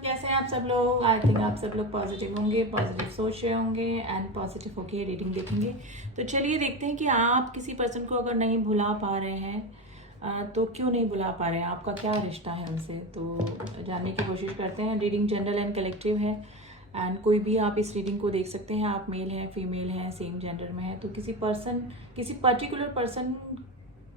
कैसे हैं आप सब लोग। आई थिंक आप सब लोग पॉजिटिव होंगे, पॉजिटिव सोच रहे होंगे एंड पॉजिटिव होके रीडिंग देखेंगे। तो चलिए देखते हैं कि आप किसी पर्सन को अगर नहीं भुला पा रहे हैं तो क्यों नहीं भुला पा रहे हैं, आपका क्या रिश्ता है उनसे, तो जानने की कोशिश करते हैं। रीडिंग जनरल एंड कलेक्टिव है एंड कोई भी आप इस रीडिंग को देख सकते हैं। आप मेल हैं, फीमेल हैं, सेम जेंडर में है, तो किसी पर्टिकुलर पर्सन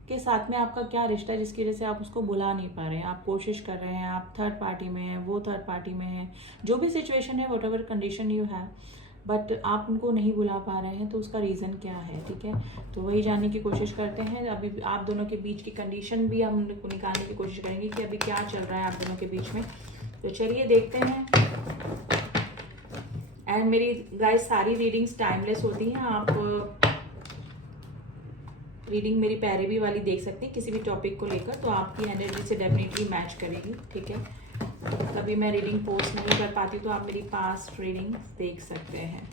के साथ में आपका क्या रिश्ता है जिसकी वजह से आप उसको बुला नहीं पा रहे हैं। आप कोशिश कर रहे हैं, आप थर्ड पार्टी में हैं, वो थर्ड पार्टी में है, जो भी सिचुएशन है, what ever condition you have, but आप उनको नहीं बुला पा रहे हैं, तो उसका रीज़न क्या है। ठीक है, तो वही जानने की कोशिश करते हैं। अभी आप दोनों के बीच की कंडीशन भी हम निकालने की कोशिश करेंगे कि अभी क्या चल रहा है आप दोनों के बीच में। तो चलिए देखते हैं। एंड मेरी गाइस सारी रीडिंग्स टाइमलेस होती हैं। आप रीडिंग मेरी पैरवी वाली देख सकते हैं किसी भी टॉपिक को लेकर, तो आपकी एनर्जी से डेफिनेटली मैच करेगी। ठीक है, कभी मैं रीडिंग पोस्ट नहीं कर पाती तो आप मेरी पास्ट रीडिंग देख सकते हैं।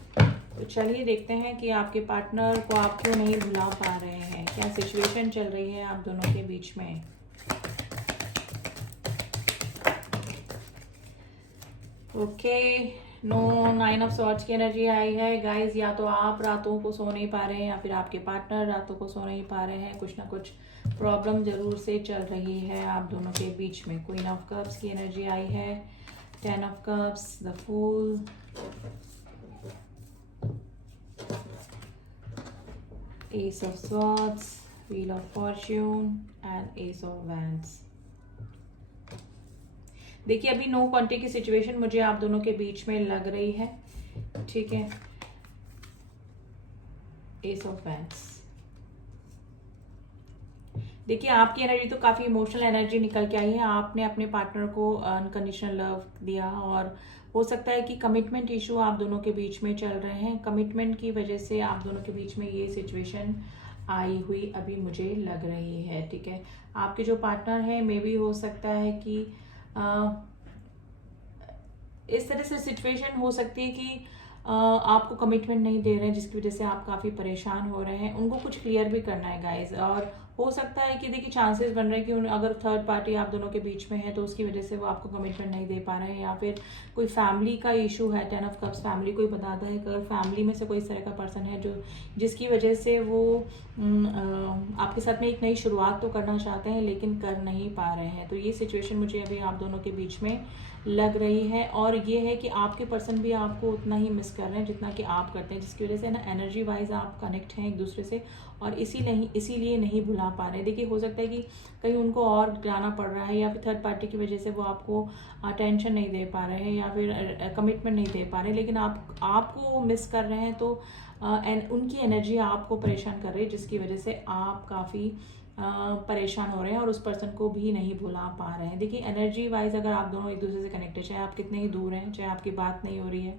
तो चलिए देखते हैं कि आपके पार्टनर को आप क्यों नहीं भुला पा रहे हैं, क्या सिचुएशन चल रही है आप दोनों के बीच में। ओके, नो 9 ऑफ सॉर्ड्स की एनर्जी आई है गाइज। या तो आप रातों को सो नहीं पा रहे हैं या फिर आपके पार्टनर रातों को सो नहीं पा रहे हैं। कुछ ना कुछ प्रॉब्लम जरूर से चल रही है आप दोनों के बीच में। क्वीन ऑफ कप्स की एनर्जी आई है, 10 of cups, the fool, ace of swords, wheel of fortune and ace of wands. देखिए अभी नो कॉन्टेक्ट की सिचुएशन मुझे आप दोनों के बीच में लग रही है। ठीक है, एस ऑफ वैंड्स। देखिए आपकी एनर्जी तो काफी इमोशनल एनर्जी निकल के आई है। आपने अपने पार्टनर को अनकंडीशनल लव दिया और हो सकता है कि कमिटमेंट इशू आप दोनों के बीच में चल रहे हैं। कमिटमेंट की वजह से आप दोनों के बीच में ये सिचुएशन आई हुई अभी मुझे लग रही है। ठीक है, आपके जो पार्टनर है मे भी हो सकता है कि इस तरह से सिचुएशन हो सकती है कि आपको कमिटमेंट नहीं दे रहे हैं, जिसकी वजह से आप काफ़ी परेशान हो रहे हैं। उनको कुछ क्लियर भी करना है गाइज, और हो सकता है कि देखिए चांसेस बन रहे हैं कि अगर थर्ड पार्टी आप दोनों के बीच में है तो उसकी वजह से वो आपको कमिटमेंट नहीं दे पा रहे हैं, या फिर कोई फैमिली का इशू है। 10 ऑफ कप्स फैमिली को ही बताता है कि अगर फैमिली में से कोई इस तरह का पर्सन है जो जिसकी वजह से वो आपके साथ में एक नई शुरुआत तो करना चाहते हैं लेकिन कर नहीं पा रहे हैं। तो ये सिचुएशन मुझे अभी आप दोनों के बीच में लग रही है, और ये है कि आपके पर्सन भी आपको उतना ही मिस कर रहे हैं जितना कि आप करते हैं, जिसकी वजह से ना एनर्जी वाइज आप कनेक्ट हैं एक दूसरे से, और इसीलिए नहीं भुला पा रहे। देखिए हो सकता है कि कहीं उनको और जाना पड़ रहा है, या फिर थर्ड पार्टी की वजह से वो आपको अटेंशन नहीं दे पा रहे हैं या फिर कमिटमेंट नहीं दे पा रहे, लेकिन आपको मिस कर रहे हैं। तो उनकी एनर्जी आपको परेशान कर रही है, जिसकी वजह से आप काफ़ी परेशान हो रहे हैं और उस पर्सन को भी नहीं भुला पा रहे हैं। देखिए एनर्जी वाइज अगर आप दोनों एक दूसरे से कनेक्टेड, चाहे आप कितने ही दूर हैं, चाहे आपकी बात नहीं हो रही है,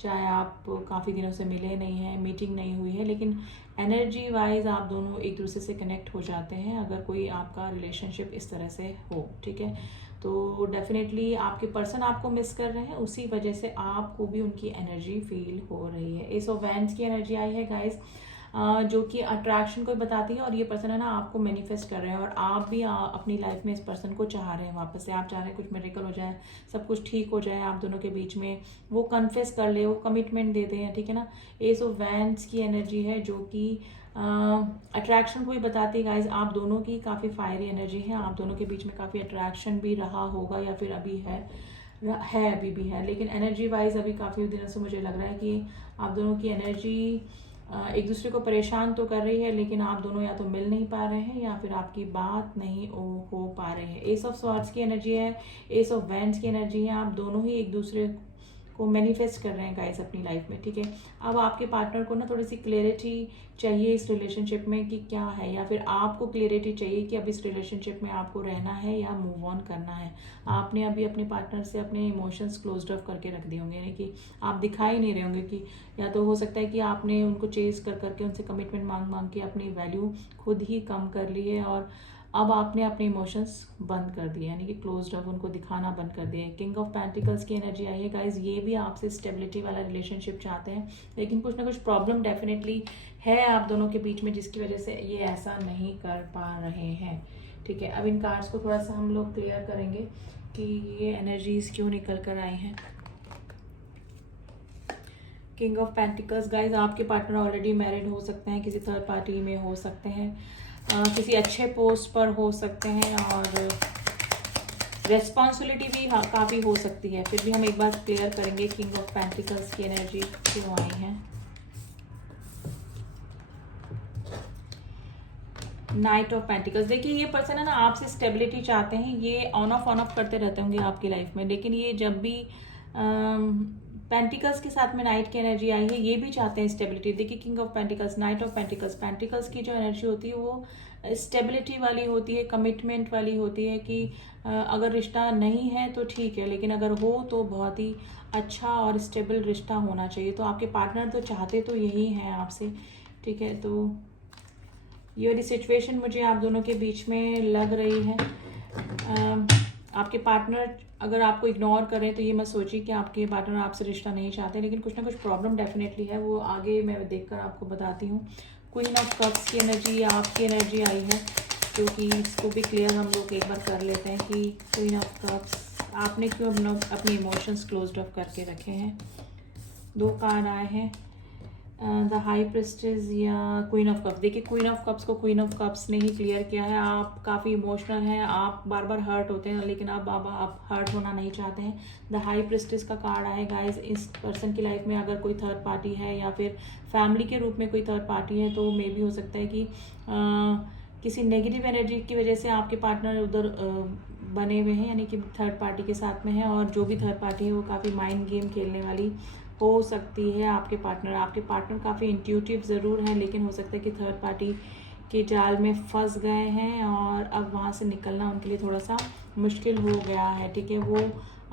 चाहे आप काफ़ी दिनों से मिले नहीं हैं, मीटिंग नहीं हुई है, लेकिन एनर्जी वाइज आप दोनों एक दूसरे से कनेक्ट हो जाते हैं अगर कोई आपका रिलेशनशिप इस तरह से हो। ठीक है, तो डेफिनेटली आपके पर्सन आपको मिस कर रहे हैं, उसी वजह से आपको भी उनकी एनर्जी फील हो रही है। एस ऑफ वैंड्स की एनर्जी आई है गाइस, जो कि अट्रैक्शन को बताती है, और ये पर्सन है ना आपको मैनिफेस्ट कर रहे हैं, और आप भी अपनी लाइफ में इस पर्सन को चाह रहे हैं वापस से। आप चाह रहे हैं कुछ मिरेकल हो जाए, सब कुछ ठीक हो जाए आप दोनों के बीच में, वो कन्फेस कर ले, वो कमिटमेंट देते हैं। ठीक है ना, एस ऑफ वैंड्स की एनर्जी है जो कि अट्रैक्शन को ही बताती है गाइज। आप दोनों की काफ़ी फायरी एनर्जी है, आप दोनों के बीच में काफ़ी अट्रैक्शन भी रहा होगा या फिर अभी है अभी भी है, लेकिन एनर्जी वाइज अभी काफ़ी दिनों से मुझे लग रहा है कि आप दोनों की एनर्जी एक दूसरे को परेशान तो कर रही है, लेकिन आप दोनों या तो मिल नहीं पा रहे हैं या फिर आपकी बात नहीं हो पा रही है। एस ऑफ स्वॉर्ड्स की एनर्जी है, एस ऑफ वैंड्स की एनर्जी है। आप दोनों ही एक दूसरे को मैनिफेस्ट कर रहे हैं गाइस अपनी लाइफ में। ठीक है, अब आपके पार्टनर को ना थोड़ी सी क्लियरिटी चाहिए इस रिलेशनशिप में कि क्या है, या फिर आपको क्लियरिटी चाहिए कि अब इस रिलेशनशिप में आपको रहना है या मूव ऑन करना है। आपने अभी अपने पार्टनर से अपने इमोशंस क्लोज्ड ऑफ करके रख दिए होंगे, यानी कि आप दिखा ही नहीं रहे होंगे कि, या तो हो सकता है कि आपने उनको चेज कर करके उनसे कमिटमेंट मांग के अपनी वैल्यू खुद ही कम कर ली है, और अब आपने अपने इमोशंस बंद कर दिए, यानी कि क्लोज्ड अप, उनको दिखाना बंद कर दिए। किंग ऑफ पेंटिकल्स की एनर्जी आई है गाइज, ये भी आपसे स्टेबिलिटी वाला रिलेशनशिप चाहते हैं, लेकिन कुछ ना कुछ प्रॉब्लम डेफिनेटली है आप दोनों के बीच में, जिसकी वजह से ये ऐसा नहीं कर पा रहे हैं। ठीक है, अब इन कार्ड्स को थोड़ा सा हम लोग क्लियर करेंगे कि ये एनर्जीज क्यों निकल कर आई हैं। किंग ऑफ पेंटिकल्स गाइज, आपके पार्टनर ऑलरेडी मैरिड हो सकते हैं, किसी थर्ड पार्टी में हो सकते हैं, किसी अच्छे पोस्ट पर हो सकते हैं, और रेस्पॉन्सिबिलिटी भी काफ़ी हो सकती है। फिर भी हम एक बार क्लियर करेंगे किंग ऑफ पेंटिकल्स की एनर्जी क्यों आई है। नाइट ऑफ पेंटिकल्स, देखिए ये पर्सन है ना आपसे स्टेबिलिटी चाहते हैं, ये ऑन ऑफ करते रहते होंगे आपकी लाइफ में, लेकिन ये जब भी पेंटिकल्स के साथ में नाइट की एनर्जी आई है, ये भी चाहते हैं स्टेबिलिटी। देखिए king of pentacles, night of pentacles, pentacles की जो एनर्जी होती है वो स्टेबिलिटी वाली होती है, कमिटमेंट वाली होती है कि अगर रिश्ता नहीं है तो ठीक है, लेकिन अगर हो तो बहुत ही अच्छा और स्टेबल रिश्ता होना चाहिए। तो आपके पार्टनर तो चाहते तो यही हैं आपसे। ठीक है, तो ये वाली सिचुएशन मुझे आप दोनों के बीच में लग रही है। आपके पार्टनर अगर आपको इग्नोर करें तो ये मत सोचिए कि आपके पार्टनर आपसे रिश्ता नहीं चाहते, लेकिन कुछ ना कुछ प्रॉब्लम डेफिनेटली है, वो आगे मैं देखकर आपको बताती हूँ। क्वीन ऑफ कप्स की एनर्जी, आपकी एनर्जी आई है, क्योंकि इसको भी क्लियर हम लोग एक बार कर लेते हैं कि क्वीन ऑफ कप्स, आपने क्यों अपने इमोशंस क्लोज्ड अप करके रखे हैं। 2 कार्ड आए हैं, द हाई प्रिस्टेस या क्वीन ऑफ कप्स। देखिए क्वीन ऑफ कप्स को क्वीन ऑफ कप्स ने ही क्लियर किया है, आप काफ़ी इमोशनल हैं, आप बार बार हर्ट होते हैं, लेकिन अब आप हर्ट होना नहीं चाहते हैं। द हाई प्रिस्टेस का कार्ड है गाइस, इस पर्सन की लाइफ में अगर कोई थर्ड पार्टी है या फिर फैमिली के रूप में कोई थर्ड पार्टी है, तो मे भी हो सकता है कि किसी नेगेटिव एनर्जी की वजह से आपके पार्टनर उधर बने हुए हैं, यानी कि थर्ड पार्टी के साथ में है, और जो भी थर्ड पार्टी है वो काफ़ी माइंड गेम खेलने वाली हो सकती है। आपके पार्टनर काफ़ी इंट्यूटिव ज़रूर है, लेकिन हो सकता है कि थर्ड पार्टी के जाल में फंस गए हैं और अब वहाँ से निकलना उनके लिए थोड़ा सा मुश्किल हो गया है। ठीक है, वो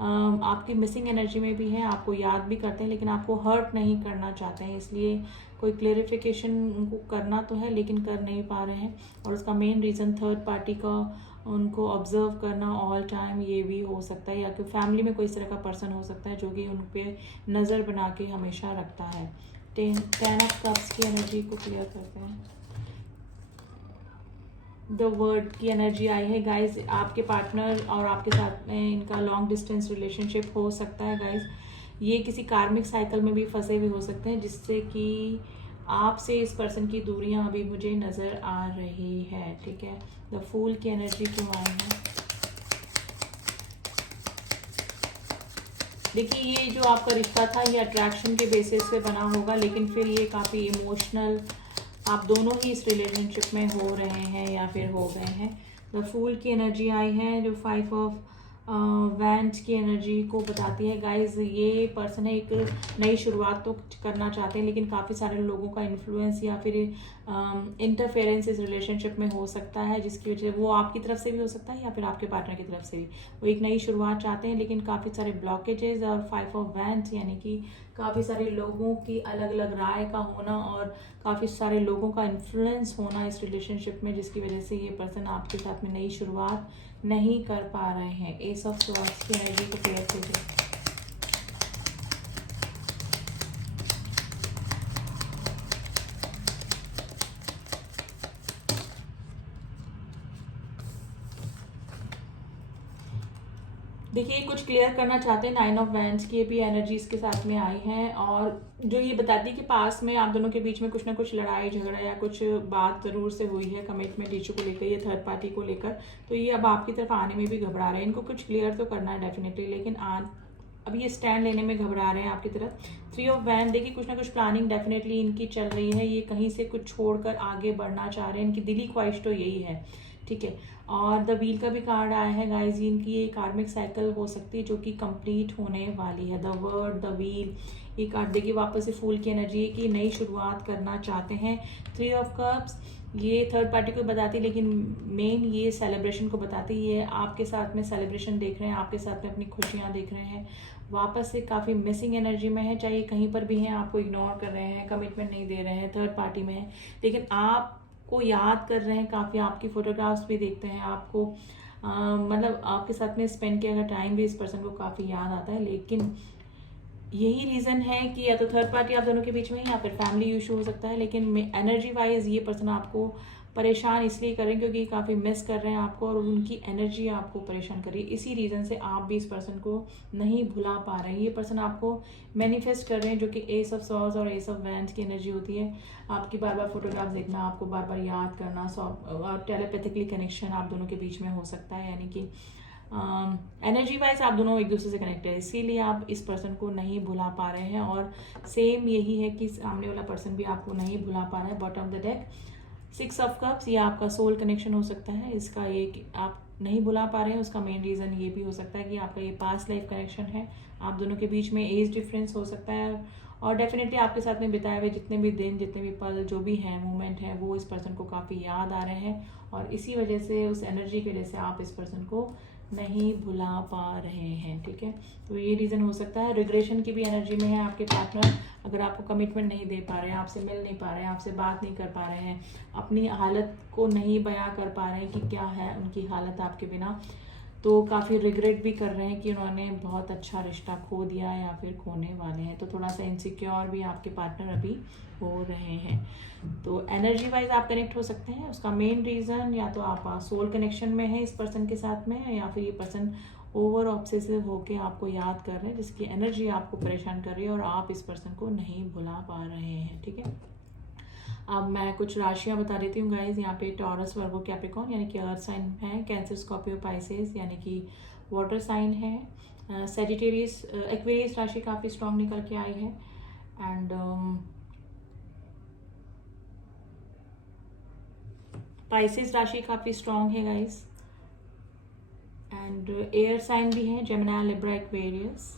आपकी मिसिंग एनर्जी में भी है, आपको याद भी करते हैं, लेकिन आपको हर्ट नहीं करना चाहते हैं, इसलिए कोई क्लेरिफिकेशन उनको करना तो है लेकिन कर नहीं पा रहे हैं। और उसका मेन रीज़न थर्ड पार्टी का उनको ऑब्जर्व करना ऑल टाइम, ये भी हो सकता है, या कि फैमिली में कोई इस तरह का पर्सन हो सकता है जो कि उन पर नज़र बना के हमेशा रखता है। 10 ऑफ कप्स की एनर्जी को क्लियर करते हैं। द वर्ड की एनर्जी आई है गाइज, आपके पार्टनर और आपके साथ में इनका लॉन्ग डिस्टेंस रिलेशनशिप हो सकता है गाइज। ये किसी कार्मिक साइकिल में भी फंसे हुए हो सकते हैं, जिससे कि आपसे इस पर्सन की दूरियां अभी मुझे नज़र आ रही है। ठीक है, द फूल की एनर्जी क्यों आई है। देखिए ये जो आपका रिश्ता था ये अट्रैक्शन के बेसिस पे बना होगा, लेकिन फिर ये काफ़ी इमोशनल आप दोनों ही इस रिलेशनशिप में हो रहे हैं या फिर हो गए हैं। द फूल की एनर्जी आई है जो 5 ऑफ वैंड्स की एनर्जी को बताती है गाइज। ये पर्सन है एक नई शुरुआत तो करना चाहते हैं, लेकिन काफ़ी सारे लोगों का इन्फ्लुएंस या फिर इंटरफेरेंस इस रिलेशनशिप में हो सकता है, जिसकी वजह से वो आपकी तरफ से भी हो सकता है या फिर आपके पार्टनर की तरफ से भी। वो एक नई शुरुआत चाहते हैं, लेकिन काफ़ी सारे ब्लॉकेजेस और 5 ऑफ वैंड्स यानी कि काफ़ी सारे लोगों की अलग अलग राय का होना और काफ़ी सारे लोगों का इन्फ्लुएंस होना इस रिलेशनशिप में, जिसकी वजह से ये पर्सन आपके साथ में नई शुरुआत नहीं कर पा रहे हैं। एस ऑफ स्वॉर्ड्स की एनर्जी को क्लियर कीजिए। देखिए कुछ क्लियर करना चाहते हैं, 9 ऑफ वैंड्स की भी एनर्जी इसके साथ में आई है, और जो ये बताती है कि पास में आप दोनों के बीच में कुछ ना कुछ लड़ाई झगड़ा या कुछ बात ज़रूर से हुई है कमिटमेंट इशू को लेकर या थर्ड पार्टी को लेकर। तो ये अब आपकी तरफ आने में भी घबरा रहे हैं, इनको कुछ क्लियर तो करना है डेफिनेटली, लेकिन अब ये स्टैंड लेने में घबरा रहे हैं आपकी तरफ। 3 ऑफ वैंड, देखिए कुछ ना कुछ प्लानिंग डेफिनेटली इनकी चल रही है, ये कहीं से कुछ छोड़कर आगे बढ़ना चाह रहे हैं, इनकी दिली ख्वाहिश तो यही है। ठीक है, और द व्हील का भी कार्ड आया है गाइस, इनकी ये कार्मिक साइकिल हो सकती है जो कि कंप्लीट होने वाली है। द वर्ड, द व्हील, ये कार्ड देखिए वापस से फूल की एनर्जी है कि नई शुरुआत करना चाहते हैं। 3 ऑफ कप्स ये थर्ड पार्टी को बताती है, लेकिन मेन ये सेलिब्रेशन को बताती है, आपके साथ में सेलिब्रेशन देख रहे हैं, आपके साथ में अपनी खुशियाँ देख रहे हैं। वापस से काफ़ी मिसिंग एनर्जी में है, चाहे कहीं पर भी हैं आपको इग्नोर कर रहे हैं, कमिटमेंट नहीं दे रहे हैं, थर्ड पार्टी में है, लेकिन आप को याद कर रहे हैं काफ़ी, आपकी फोटोग्राफ्स भी देखते हैं, आपको मतलब आपके साथ में स्पेंड किया गया टाइम भी इस पर्सन को काफ़ी याद आता है। लेकिन यही रीज़न है कि या तो थर्ड पार्टी आप दोनों के बीच में है या फिर फैमिली इशू हो सकता है। लेकिन एनर्जी वाइज ये पर्सन आपको परेशान इसलिए कर रहे हैं क्योंकि काफ़ी मिस कर रहे हैं आपको और उनकी एनर्जी आपको परेशान कर रही है। इसी रीज़न से आप भी इस पर्सन को नहीं भुला पा रहे हैं। ये पर्सन आपको मैनिफेस्ट कर रहे हैं, जो कि एस ऑफ सॉर्ड्स और एस ऑफ वैंड्स की एनर्जी होती है। आपकी बार बार फोटोग्राफ देखना, आपको बार बार याद करना, और टेलीपैथिकली कनेक्शन आप दोनों के बीच में हो सकता है। यानी कि एनर्जी वाइज आप दोनों एक दूसरे से कनेक्ट है, इसीलिए आप इस पर्सन को नहीं भुला पा रहे हैं। और सेम यही है कि सामने वाला पर्सन भी आपको नहीं भुला पा रहा है। Bottom of the deck 6 of cups, ये आपका सोल कनेक्शन हो सकता है। इसका ये आप नहीं भुला पा रहे हैं, उसका मेन रीज़न ये भी हो सकता है कि आपका ये पास्ट लाइफ कनेक्शन है। आप दोनों के बीच में एज डिफरेंस हो सकता है और डेफिनेटली आपके साथ में बिताए हुए जितने भी दिन, जितने भी पल, जो भी हैं मोमेंट हैं, वो इस पर्सन को काफ़ी याद आ रहे हैं। और इसी वजह से, उस एनर्जी की वजह से आप इस पर्सन को नहीं भुला पा रहे हैं। ठीक है, तो ये रीज़न हो सकता है। रिग्रेशन की भी एनर्जी में है आपके पार्टनर, अगर आपको कमिटमेंट नहीं दे पा रहे हैं, आपसे मिल नहीं पा रहे हैं, आपसे बात नहीं कर पा रहे हैं, अपनी हालत को नहीं बयां कर पा रहे हैं कि क्या है उनकी हालत आपके बिना, तो काफ़ी रिग्रेट भी कर रहे हैं कि उन्होंने बहुत अच्छा रिश्ता खो दिया या फिर खोने वाले हैं। तो थोड़ा सा इनसिक्योर भी आपके पार्टनर अभी हो रहे हैं। तो एनर्जी वाइज आप कनेक्ट हो सकते हैं। उसका मेन रीज़न या तो आप सोल कनेक्शन में है इस पर्सन के साथ में, या फिर ये पर्सन ओवर ऑब्सेसिव होके आपको याद कर रहे हैं, जिसकी एनर्जी आपको परेशान कर रही है और आप इस पर्सन को नहीं भुला पा रहे हैं। ठीक है, अब मैं कुछ राशियां बता देती हूँ गाइज। यहाँ पे टॉरस, वर्गो, कैप्रिकॉर्न यानी कि अर्थ साइन है, कैंसर, स्कॉर्पियो, पाइसेस यानी कि वाटर साइन है, सेजिटेरियस, एक्वेरियस राशि काफ़ी स्ट्रांग निकल के आई है, एंड पाइसेस राशि काफ़ी स्ट्रांग है गाइज, एंड एयर साइन भी है, जेमिनी, लिब्रा, एक्वेरियस।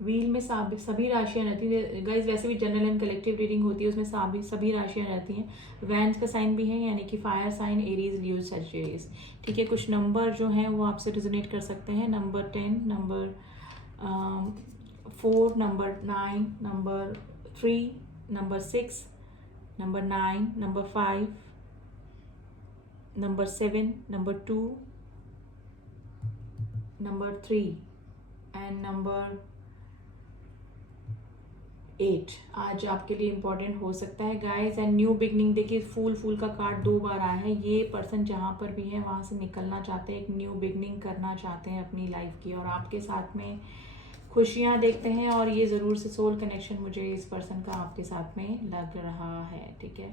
व्हील में सभी राशियां रहती हैं गाइज। वैसे भी जनरल एंड कलेक्टिव रीडिंग होती है, उसमें सभी राशियां रहती हैं। वैंस का साइन भी है, यानी कि फायर साइन, एरीज, लियो, सजिटेरियस। ठीक है, कुछ नंबर जो हैं वो आपसे रिजोनेट कर सकते हैं। Number 10, number 4, number 9, number 3, number 6, number 9, number 5, number 7, number 2, number 3 and number 8 आज आपके लिए इंपॉर्टेंट हो सकता है गाइस। एंड न्यू बिगनिंग, देखिए फूल का कार्ड 2 बार आया है। ये पर्सन जहाँ पर भी है वहाँ से निकलना चाहते हैं, एक न्यू बिगनिंग करना चाहते हैं अपनी लाइफ की, और आपके साथ में खुशियाँ देखते हैं। और ये ज़रूर से सोल कनेक्शन मुझे इस पर्सन का आपके साथ में लग रहा है। ठीक है,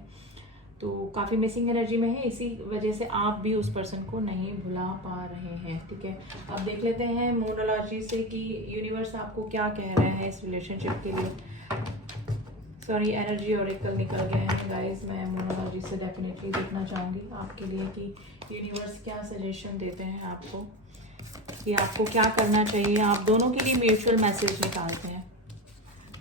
तो काफ़ी मिसिंग एनर्जी में है, इसी वजह से आप भी उस पर्सन को नहीं भुला पा रहे हैं। ठीक है, अब देख लेते हैं मोनोलॉजी से कि यूनिवर्स आपको क्या कह रहा है इस रिलेशनशिप के लिए। सॉरी, एनर्जी ऑरेकल निकल गए हैं गाइस। मैं मोनोलॉजी से डेफिनेटली देखना चाहूँगी आपके लिए कि यूनिवर्स क्या सजेशन देते हैं आपको, कि आपको क्या करना चाहिए। आप दोनों के लिए म्यूचुअल मैसेज निकालते हैं।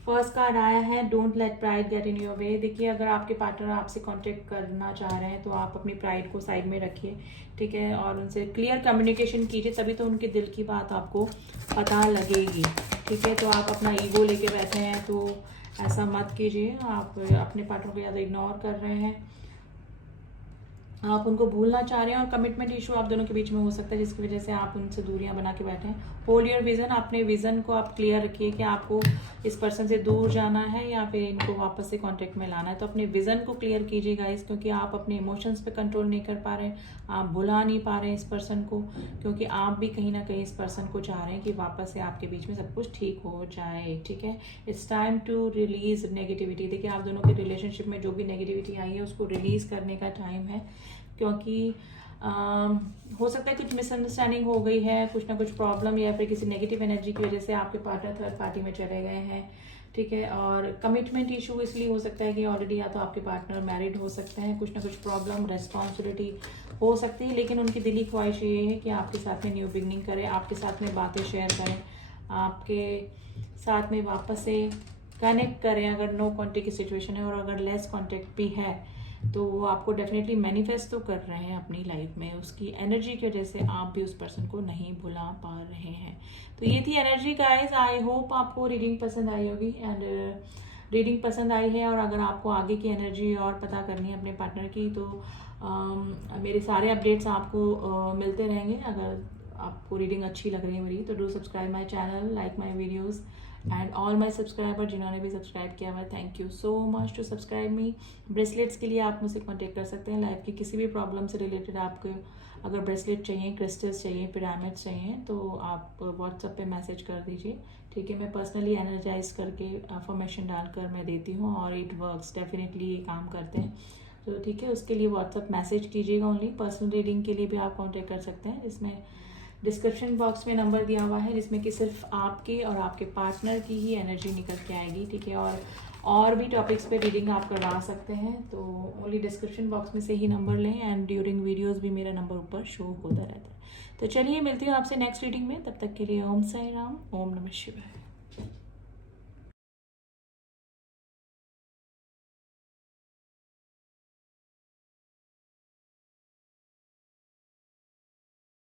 फर्स्ट कार्ड आया है, don't let pride get in your way. देखिए, अगर आपके पार्टनर आपसे कांटेक्ट करना चाह रहे हैं तो आप अपनी प्राइड को साइड में रखिए। ठीक है, और उनसे क्लियर कम्युनिकेशन कीजिए, तभी तो उनके दिल की बात आपको पता लगेगी। ठीक है, तो आप अपना ईगो लेके बैठे हैं तो ऐसा मत कीजिए। आप अपने पार्टनर को ज़्यादा इग्नोर कर रहे हैं, आप उनको भूलना चाह रहे हैं, और कमिटमेंट इशू आप दोनों के बीच में हो सकता है, जिसकी वजह से आप उनसे दूरियां बना के बैठे हैं। होल्ड योर विजन, अपने विजन को आप क्लियर रखिए कि आपको इस पर्सन से दूर जाना है या फिर इनको वापस से कांटेक्ट में लाना है। तो अपने विजन को क्लियर कीजिए गाइस, क्योंकि आप अपने इमोशंस पे कंट्रोल नहीं कर पा रहे, आप भुला नहीं पा रहे हैं इस पर्सन को, क्योंकि आप भी कहीं ना कहीं इस पर्सन को चाह रहे हैं कि वापस से आपके बीच में सब कुछ ठीक हो जाए। ठीक है, it's time to release negativity. देखिए, आप दोनों के रिलेशनशिप में जो भी नेगेटिविटी आई है उसको रिलीज करने का टाइम है, क्योंकि हो सकता है कुछ मिसअंडरस्टैंडिंग हो गई है, कुछ ना कुछ प्रॉब्लम, या फिर किसी नेगेटिव एनर्जी की वजह से आपके पार्टनर थर्ड पार्टी में चले गए हैं। ठीक है, और कमिटमेंट इशू इसलिए हो सकता है कि ऑलरेडी या तो आपके पार्टनर मैरिड हो सकते हैं, कुछ ना कुछ प्रॉब्लम, रेस्पॉन्सिबिलिटी हो सकती है, लेकिन उनकी दिली ख्वाहिश ये है कि आपके साथ में न्यू बिगनिंग करें, आपके साथ में बातें शेयर करें, आपके साथ में वापस से कनेक्ट करें। अगर नो कॉन्टेक्ट की सिचुएशन है, और अगर लेस कॉन्टेक्ट भी है, तो वो आपको डेफिनेटली मैनिफेस्ट तो कर रहे हैं अपनी लाइफ में। उसकी एनर्जी की वजह से आप भी उस पर्सन को नहीं भुला पा रहे हैं। तो ये थी एनर्जी गाइस। आई होप आपको रीडिंग पसंद आई होगी, एंड रीडिंग पसंद आई है और अगर आपको आगे की एनर्जी और पता करनी है अपने पार्टनर की तो मेरे सारे अपडेट्स आपको मिलते रहेंगे। अगर आपको रीडिंग अच्छी लग रही है मेरी तो do subscribe my channel, like my videos and all my subscriber जिन्होंने भी सब्सक्राइब किया हुआ, thank you so much to subscribe me. Bracelets के लिए आप मुझसे कॉन्टेक्ट कर सकते हैं। लाइफ की किसी भी प्रॉब्लम से रिलेटेड आपको अगर ब्रेसलेट चाहिए, क्रिस्टल्स चाहिए, पिरामिड्स चाहिए तो आप व्हाट्सएप पे मैसेज कर दीजिए, ठीक है। मैं पर्सनली एनर्जाइज करके इंफॉर्मेशन डालकर मैं देती हूँ और इट वर्क्स, डेफिनेटली ये काम करते हैं। तो ठीक है, उसके लिए व्हाट्सएप मैसेज कीजिएगा ओनली। पर्सनल रीडिंग के लिए भी आप कॉन्टेक्ट कर सकते हैं, जिसमें डिस्क्रिप्शन बॉक्स में नंबर दिया हुआ है, जिसमें कि सिर्फ आपके और आपके पार्टनर की ही एनर्जी निकल के आएगी, ठीक है। और भी टॉपिक्स पे रीडिंग आप करवा सकते हैं, तो ओनली डिस्क्रिप्शन बॉक्स में से ही नंबर लें एंड ड्यूरिंग वीडियोस भी मेरा नंबर ऊपर शो होता रहता है। तो चलिए मिलती हूँ आपसे नेक्स्ट रीडिंग में, तब तक के लिए ओम साई राम, ओम नमः शिवाय।